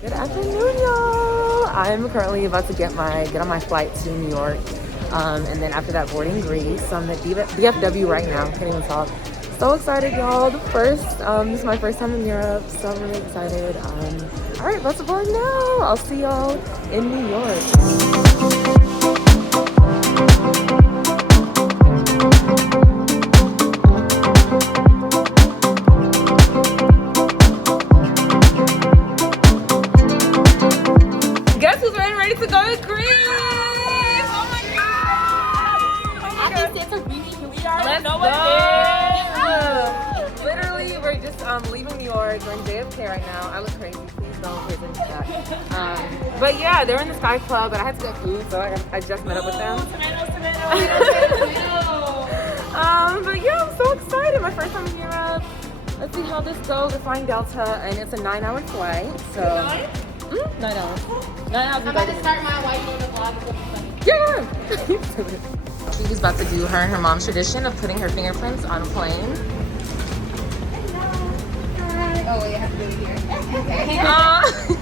Good afternoon, y'all. I'm currently about to get on my flight to New York, and then after that boarding Greece. So I'm at DFW right now. Can't even talk. So excited, y'all. This is my first time in Europe, so I'm really excited. All right, let's board now. I'll see y'all in New York. Leaving New York, going to JFK right now. I look crazy. Please don't pay attention to that. But yeah, they're in the Sky Club, but I had to get food, so I just met up with them. But yeah, I'm so excited. My first time in Europe. Let's see how this goes. We're flying Delta, and it's a 9-hour flight. So 9 hours. 9 hours. I'm about to start my white photo vlog. Yeah. Kiwi's about to do her and her mom's tradition of putting her fingerprints on a plane. Oh, wait, I have to do it here.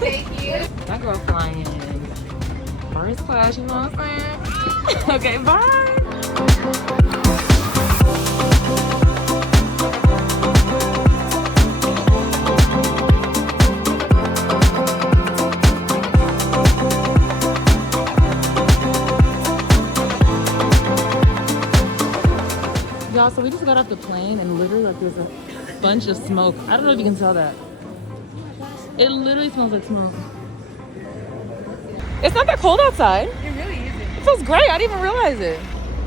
Thank you. My girl flying in first class, you know what I'm saying? Okay, bye. Y'all, so we just got off the plane and literally like there's a bunch of smoke. I don't know if you can tell that. It literally smells like smoke. It's not that cold outside. It really isn't. It feels great. I didn't even realize it.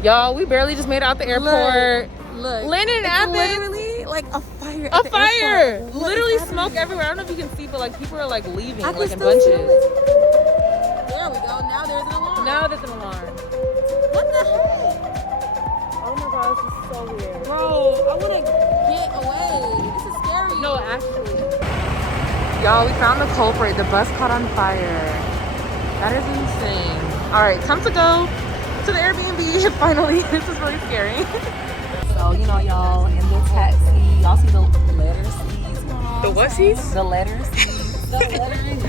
Y'all, we barely just made it out the airport. Look. London, Athens. Literally like a fire. A fire. Literally smoke everywhere. I don't know if you can see, but like people are like leaving like in bunches. There we go. Now there's an alarm. Now there's an alarm. What the heck? Oh my god, this is so weird. Bro, I want to get away. This is scary. No, actually. Y'all, we found the culprit. The bus caught on fire. That is insane. All right, time to go to the Airbnb. Finally, this is really scary. So, you know, y'all, in the taxi, y'all see the letter C's. The what C's? The letter C's. The lettering.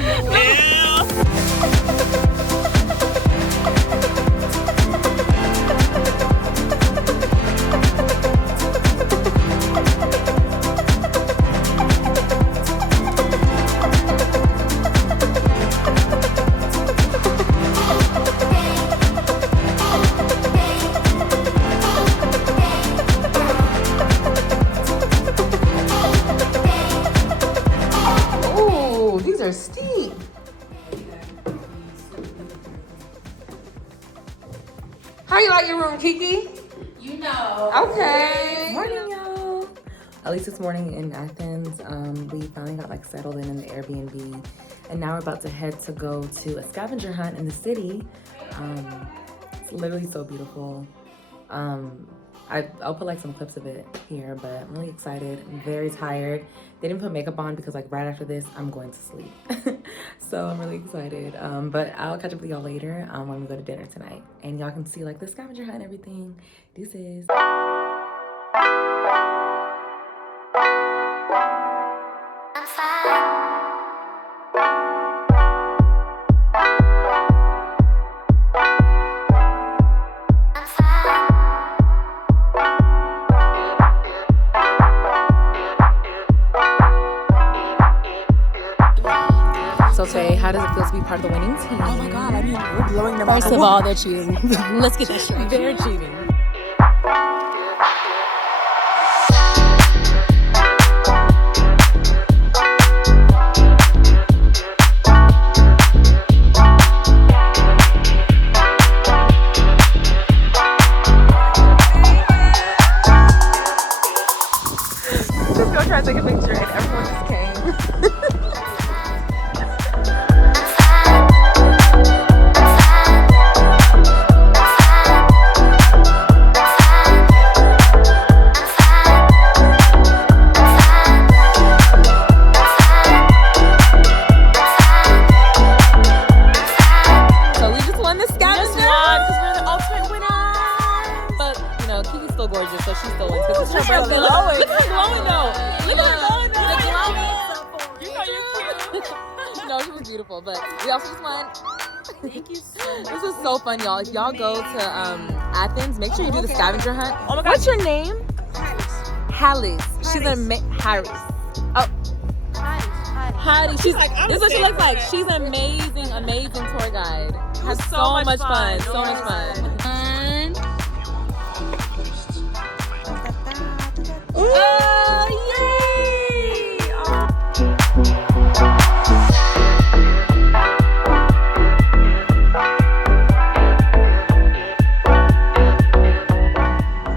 Steep. How you like your room, Kiki? You know. Okay. Morning, y'all. At least this morning in Athens, we finally got like settled in the Airbnb, and now we're about to head to go to a scavenger hunt in the city. It's literally so beautiful. I'll put like some clips of it here, but I'm really excited. I'm very tired. They didn't put makeup on because like right after this, I'm going to sleep. So I'm really excited. But I'll catch up with y'all later when we go to dinner tonight. And y'all can see like the scavenger hunt and everything. Deuces. So Tay, how does it feel to be part of the winning team? Oh my god, I mean, we're blowing them First of all, they're cheating. Let's get that straight. They're cheating. Just go try to take a picture and everyone just came. Kiki's still gorgeous. gorgeous, so she's still into it. Look at her glowing. Look at her glowing though. Look at her glowing though. You know you're cute. No, she was beautiful, but we also just went. Thank you so much. This is so fun, y'all. If y'all go to Athens, make sure you do the scavenger hunt. Oh my God. What's your name? Hallis. She's Harris. Oh. Hattie. She's like, this is what she looks like. She's an amazing tour guide. Has so much fun. So much fun. Oh, yay!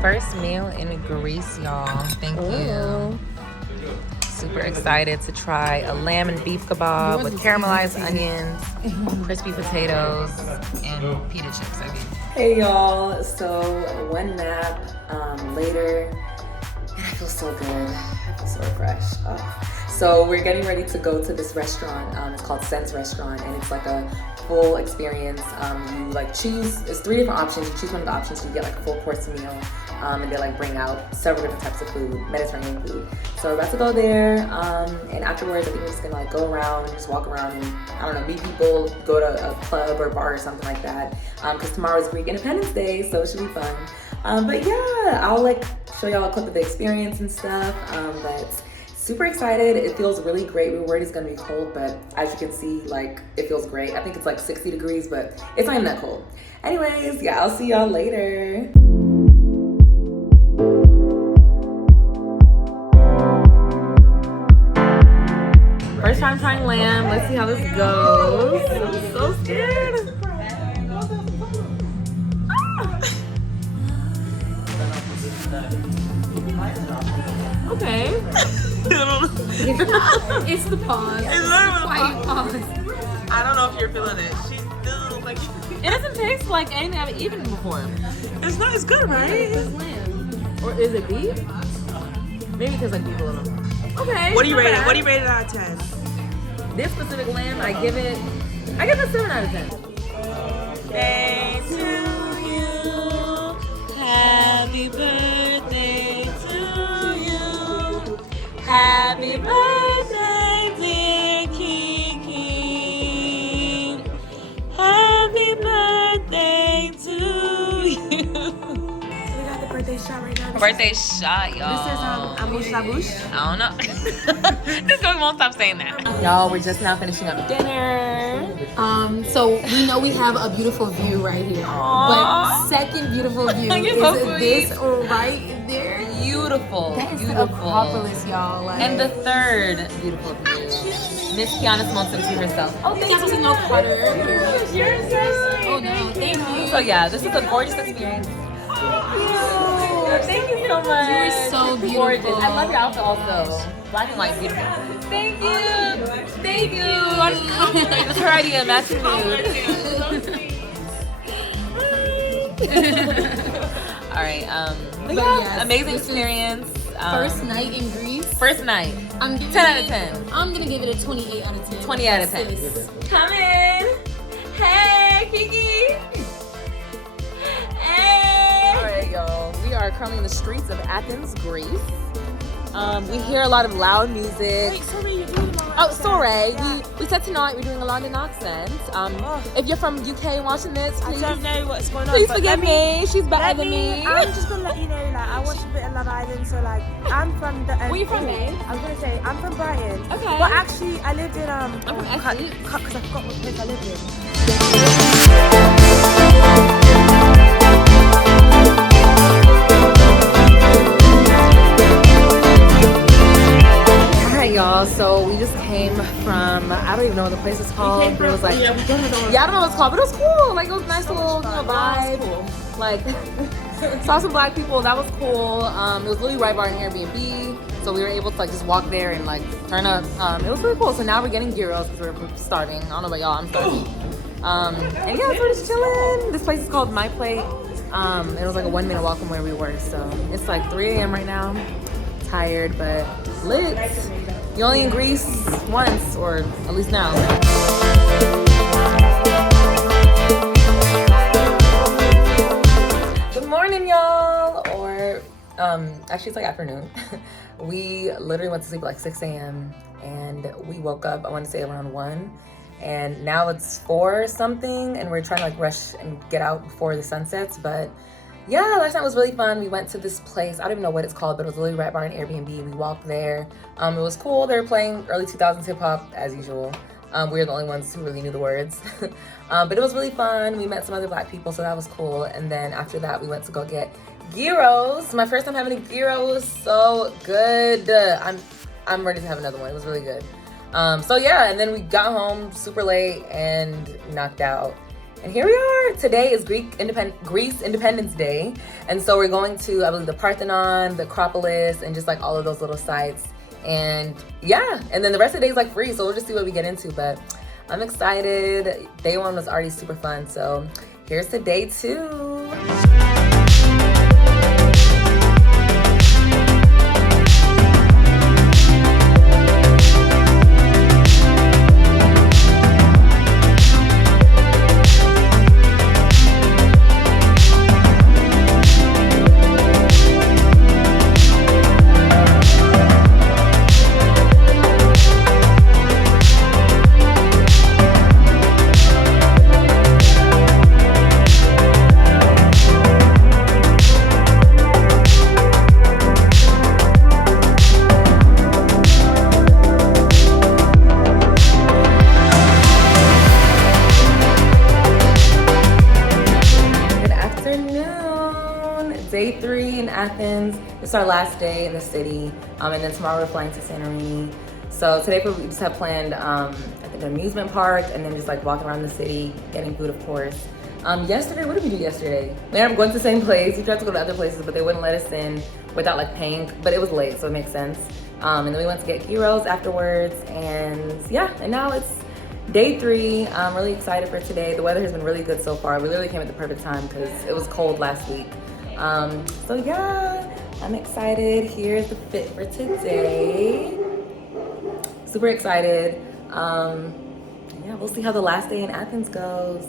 First meal in Greece, y'all. Thank you. Super excited to try a lamb and beef kebab with caramelized onions, crispy potatoes, and pita chips, I mean. Hey y'all, so one nap later, and I feel so good. I feel so refreshed. Oh. So we're getting ready to go to this restaurant. It's called Sense Restaurant, and it's like a full experience. You like choose, it's 3 different options. You choose one of the options, you get like a full course meal. And they like bring out several different types of food, Mediterranean food. So we're about to go there, and afterwards I think we're just gonna like go around and just walk around and I don't know, meet people, go to a club or bar or something like that. Because tomorrow is Greek Independence Day, so it should be fun. But yeah, I'll like show y'all a clip of the experience and stuff. But super excited. It feels really great. We were worried it's gonna be cold, but as you can see, like it feels great. I think it's like 60 degrees, but it's not even that cold. Anyways, yeah, I'll see y'all later. First time trying lamb. Let's see how this goes. I'm so scared. Okay. It's the pause. It's literally Quiet pause. I don't know if you're feeling it. She feels like It doesn't taste like anything I've eaten before. it's not as good, right? It's lamb. Or is it beef? Maybe it tastes like beef a little. Okay. What do you not rate it? bad. What do you rate it out of 10? This specific lamb, I give it a 7 out of 10. Birthday to you. Happy birthday to you. Happy birthday, dear Kiki. Happy birthday to you. We got the birthday shot right now. Birthday shot, y'all. This is Amush Labush. I don't know. This girl won't stop saying that. Y'all, we're just now finishing up dinner. So we know we have a beautiful view right here. Aww. But second beautiful view You're is so this sweet. right there. Beautiful. That is the beautiful. Acropolis, y'all. Like, And the third beautiful view. Miss Kiana Simone's to see herself. Oh, thank Can't see no clutter here. You're so sweet. Oh no, thank you. So yeah, this is a gorgeous experience. Thank you so much. You're so beautiful. Gorgeous. I love your outfit also. Black and white, beautiful. Thank you. Thank you. It's her idea, matching mood. All right. But yeah, yes, amazing this is experience. First night in Greece. First night. I'm giving 10 out of it- 10. I'm gonna give it a 28 out of 10. 20 out of 10. Sis. Come in. Hey, Kiki. Hey. All right, y'all. We are currently in the streets of Athens, Greece. We hear a lot of loud music. Wait, sorry, you're doing my Oh, sorry. We said tonight we're doing a London accent. If you're from UK watching this, I please, don't know what's going on. please but forgive let me. She's better than me. I'm just gonna let you know, like, I watched a bit of Love Island, so like, I'm from the. Where you from, babe? I was gonna say I'm from Brighton. Okay. But actually, I lived in I'm from Essex. because I forgot what place I lived in. Alright, y'all, so we just came from, I don't even know what the place is called, but it was like, yeah, I don't know what it's called, but it was cool. Like, it was a nice little, vibe. Cool. Like, saw some black people, that was cool. It was really right by an Airbnb, so we were able to like just walk there and like turn up. It was really cool. So now we're getting gyros because we're starving. I don't know about y'all, I'm starving. And yeah, so we're just chilling. This place is called My Plate. It was like a 1 minute walk from where we were. So it's like 3 a.m. right now. Tired, but lit. You're only in Greece once, or at least now. Good morning, y'all, or Actually it's like afternoon. We literally went to sleep at like 6 a.m. and we woke up, I want to say around 1, and now it's 4 something, and we're trying to like rush and get out before the sun sets. But yeah, last night was really fun. We went to this place, I don't even know what it's called, but it was literally right by an Airbnb. We walked there. It was cool. They were playing early 2000s hip hop as usual. We were the only ones who really knew the words. But it was really fun. We met some other black people, so that was cool. And then after that, we went to go get gyros. My first time having a gyro was so good. I'm ready to have another one. It was really good. So yeah, and then we got home super late and knocked out. And here we are. Today is Greece Independence Day. And so we're going to, I believe, the Parthenon, the Acropolis, and just like all of those little sites. And yeah, and then the rest of the day is like free, so we'll just see what we get into. But I'm excited. Day 1 was already super fun. So here's to day 2. Day 3 in Athens. It's our last day in the city, and then tomorrow we're flying to Santorini. So today we just have planned, I think, an amusement park, and then just like walking around the city, getting food, of course. Yesterday, what did we do yesterday? We ended up going to the same place. We tried to go to other places, but they wouldn't let us in without like paying. But it was late, so it makes sense. And then we went to get gyros afterwards, and yeah, and now it's day 3. I'm really excited for today. The weather has been really good so far. We literally came at the perfect time because it was cold last week. So yeah, I'm excited. Here's the fit for today. Super excited. Yeah, we'll see how the last day in Athens goes.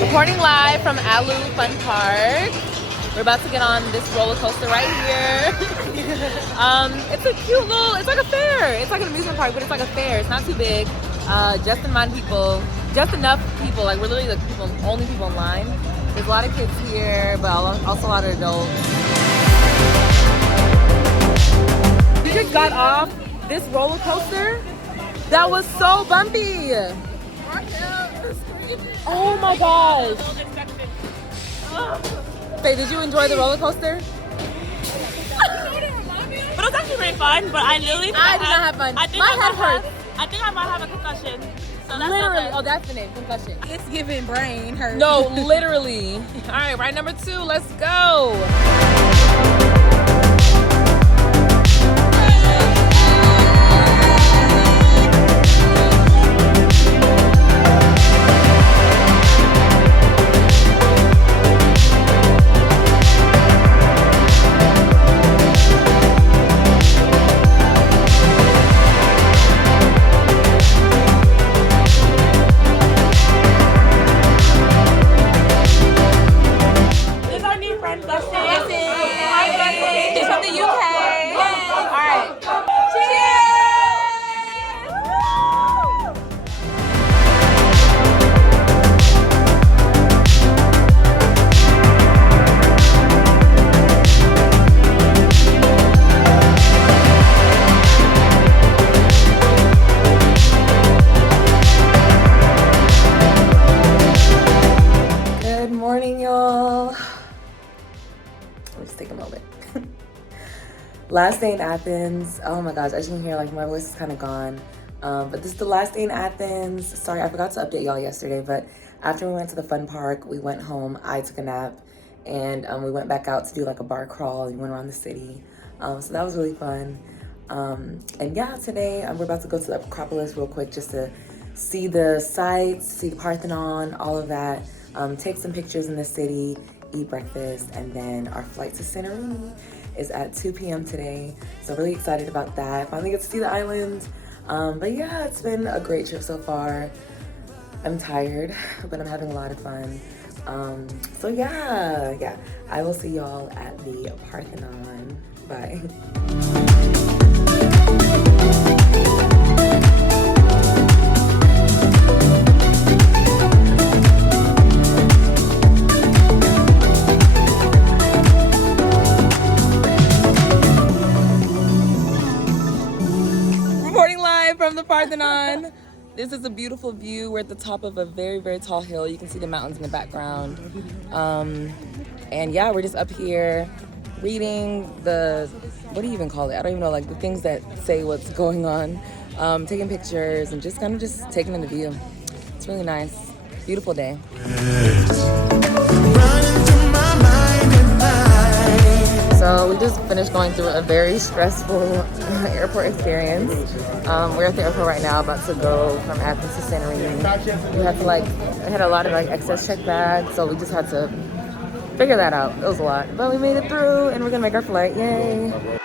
Reporting live from Alu Fun Park. We're about to get on this roller coaster right here. It's a cute little, it's like a fair. It's like an amusement park, but it's like a fair. It's not too big. Just enough people. Like we're literally the only people in line. There's a lot of kids here, but also a lot of adults. We just got off this roller coaster. That was so bumpy. Oh my gosh. Faye, did you enjoy the roller coaster? But it was actually very fun, but I literally did not have fun. My head hurts. I think I might have a concussion. So that's literally, oh, that's the name, concussion. It's giving brain hurt. No, literally. All right, ride number 2, let's go. Last day in Athens. Oh my gosh, as you can hear, like my voice is kind of gone. But this is the last day in Athens. Sorry, I forgot to update y'all yesterday, but after we went to the fun park, we went home, I took a nap, and we went back out to do like a bar crawl and went around the city. So that was really fun. And yeah, today we're about to go to the Acropolis real quick just to see the sights, see the Parthenon, all of that, take some pictures in the city, eat breakfast, and then our flight to Santorini is at 2 p.m. today. So really excited about that. Finally get to see the island. But yeah, it's been a great trip so far. I'm tired, but I'm having a lot of fun. So yeah, I will see y'all at the Parthenon. Bye. Reporting live from the Parthenon. This is a beautiful view. We're at the top of a very, very tall hill. You can see the mountains in the background. And yeah, we're just up here reading the, what do you even call it? I don't even know, like the things that say what's going on. Taking pictures and just kind of just taking in the view. It's really nice. Beautiful day. So we just finished going through a very stressful airport experience. We're at the airport right now, about to go from Athens to Santorini. We had to I had a lot of excess check bags, so we just had to figure that out. It was a lot, but we made it through, and we're gonna make our flight. Yay!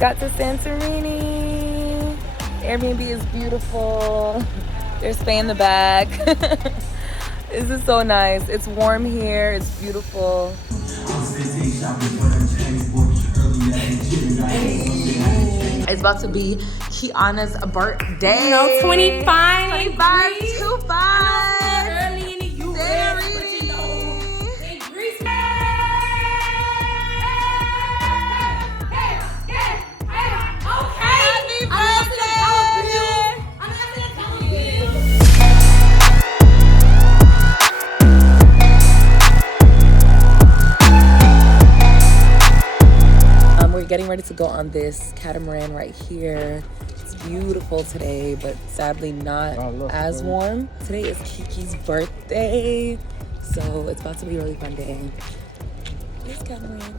Got to Santorini. Airbnb is beautiful. There's Faye in the back. This is so nice. It's warm here. It's beautiful. It's about to be Kiana's birthday. You know, 25. 25 to 5. Early in the US, but you know, they grease. We're getting ready to go on this catamaran right here. It's beautiful today, but sadly not as warm. Today is Kiki's birthday, so it's about to be a really fun day. Here's catamaran.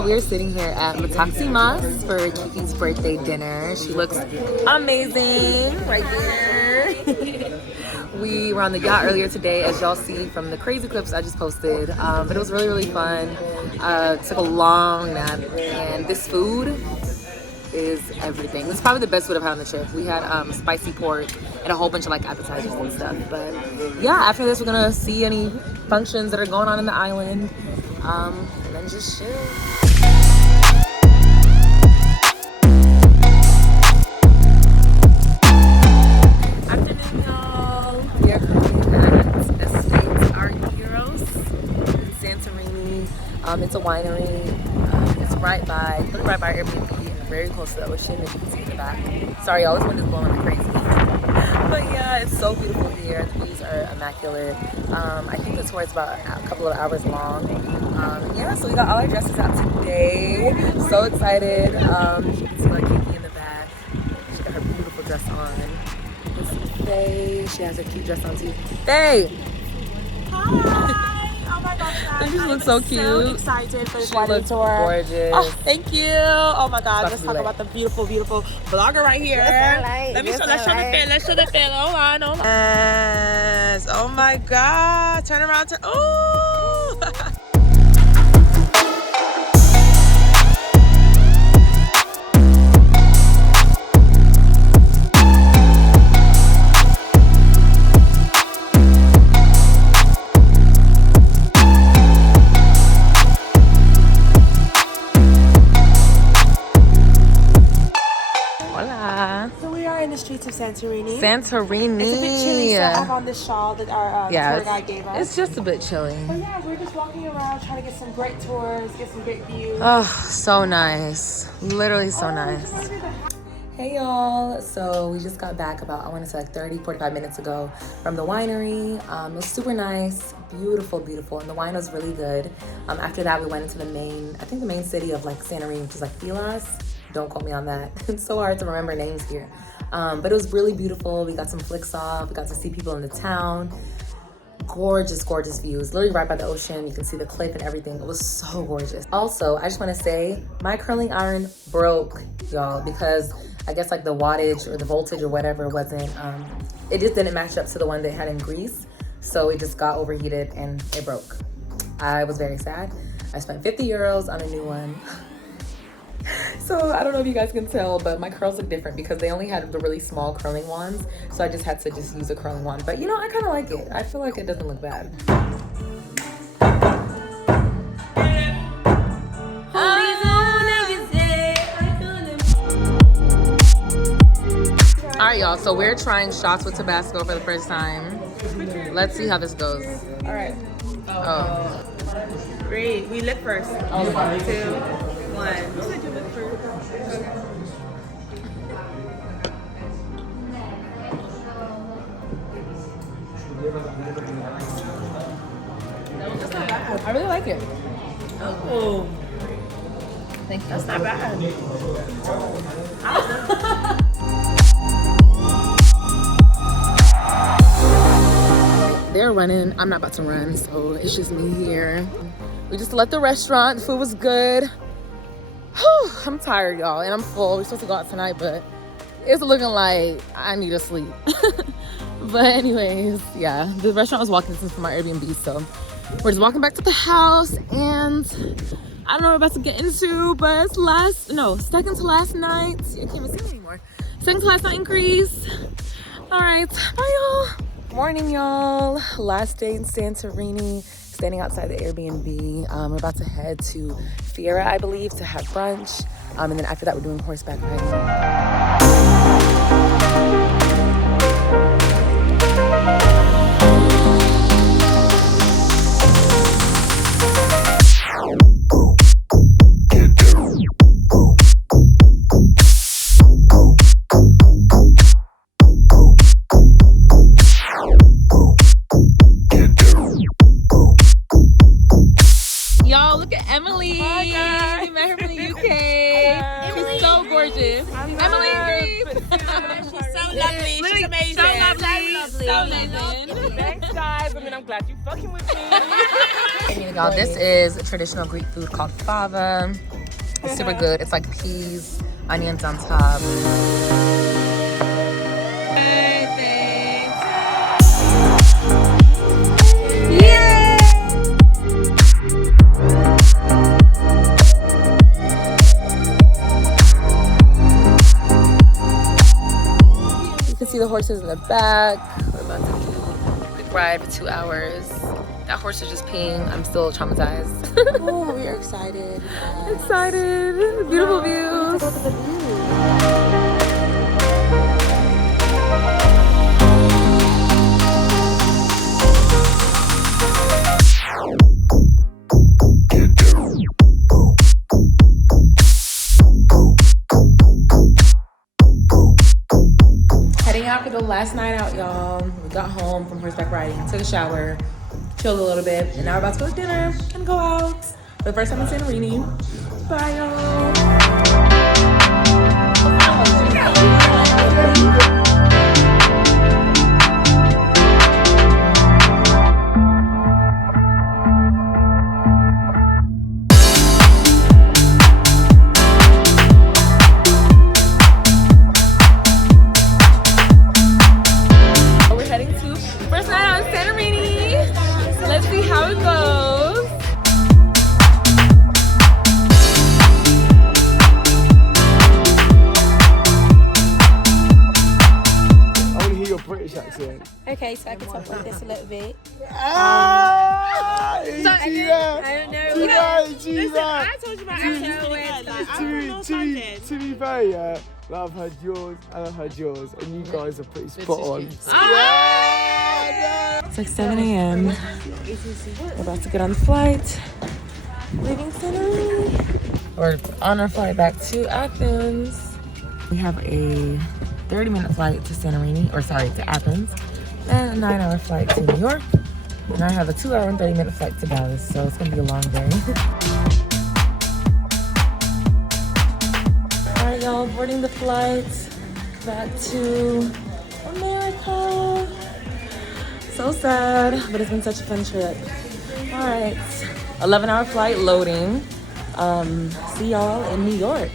We're sitting here at Mataximas for Kiki's birthday dinner. She looks amazing right there. We were on the yacht earlier today, as y'all see from the crazy clips I just posted. But it was really, really fun. Took a long nap, and this food is everything. It's probably the best food I've had on the trip. We had spicy pork and a whole bunch of appetizers and stuff. But yeah, after this we're gonna see any functions that are going on in the island, and then just chill. Afternoon, y'all. We are currently at Estates Art Heroes in Santorini. It's a winery. It's right by our Airbnb, very close to the ocean, as you can see in the back. Sorry, y'all, this wind is blowing like crazy. But yeah, it's so beautiful here. The views are immaculate. I think the tour is about a couple of hours long. Yeah, so we got all our dresses out today. So excited. You can see Kiki in the back. She got her beautiful dress on. This is Faye. She has her cute dress on too. Faye! Hi! Oh my gosh, guys. She looks so cute. So excited for this She wedding looks tour. gorgeous. Oh, thank you. Oh my God. About Let's to be talk lit. about the beautiful, beautiful vlogger right here. Let me show the fit. Let's show the fit. Hold on. Yes. Oh my God. Turn around. Oh. Santorini. Santorini. It's a bit chilly, so I have on this shawl that our tour guide gave us. It's just a bit chilly. But yeah, we're just walking around trying to get some great tours, get some great views. Oh, so nice. Literally so nice. Hey y'all, so we just got back about, I want to say like 30-45 minutes ago from the winery. It was super nice, beautiful, and the wine was really good. After that we went into the main city of like Santorini, which is like Pilas. Don't quote me on that. It's so hard to remember names here. But it was really beautiful. We got some flicks off, we got to see people in the town. Gorgeous views, literally right by the ocean. You can see the cliff and everything. It was so gorgeous. Also, I just want to say my curling iron broke, y'all, because I guess like the wattage or the voltage or whatever wasn't, it just didn't match up to the one they had in Greece. So it just got overheated and it broke. I was very sad. I spent 50 euros on a new one. So I don't know if you guys can tell, but my curls look different because they only had the really small curling wands. So I just had to use a curling wand. But you know, I kind of like it. I feel like it doesn't look bad. All right, y'all, so we're trying shots with Tabasco for the first time. Let's see how this goes. All right. Oh. Great. We lick first. 2, 1. I really like it. Oh. Thank you. That's not bad. They're running. I'm not about to run, so it's just me here. We just left the restaurant. The food was good. Whew, I'm tired, y'all, and I'm full. We're supposed to go out tonight, but it's looking like I need to sleep. But anyways, yeah, the restaurant was walking distance from our Airbnb, so we're just walking back to the house, and I don't know what we're about to get into, but it's second to last night. I can't even see it anymore. Second to last night in Greece. All right, bye, y'all. Morning, y'all. Last day in Santorini. Standing outside the Airbnb. We're about to head to Fiera, I believe, to have brunch. And then after that, we're doing horseback riding. Y'all, look at Emily. Hi, we met her from the UK. She's so gorgeous. Emily in Greece. She's so lovely. She's amazing. So lovely. So amazing. Thanks, guys. I mean, I'm glad you're fucking with me. Y'all, this is traditional Greek food called fava. It's super good. It's like peas, onions on top. See the horses in the back. We're about to do a quick ride for 2 hours. That horse is just peeing. I'm still traumatized. Oh, we're excited. Excited. Beautiful views. Look at the view. After the last night out, y'all, we got home from horseback riding, took a shower, chilled a little bit, and now we're about to go to dinner and go out. For the first time in Santorini. Bye, y'all. Okay, so I can talk like this a little bit. I don't know. Listen, I told you about accent. To be fair, yeah, Like, I've heard yours and I've heard yours, and you guys are pretty spot on. It's like 7 a.m. We're about to get on the flight. Leaving Santorini. We're on our flight back to Athens. We have a 30-minute flight to Santorini, or sorry, to Athens, and a 9-hour flight to New York. And I have a 2-hour and 30-minute flight to Dallas, so it's gonna be a long day. All right, y'all, boarding the flight back to America. So sad, but it's been such a fun trip. All right, 11-hour flight loading. See y'all in New York.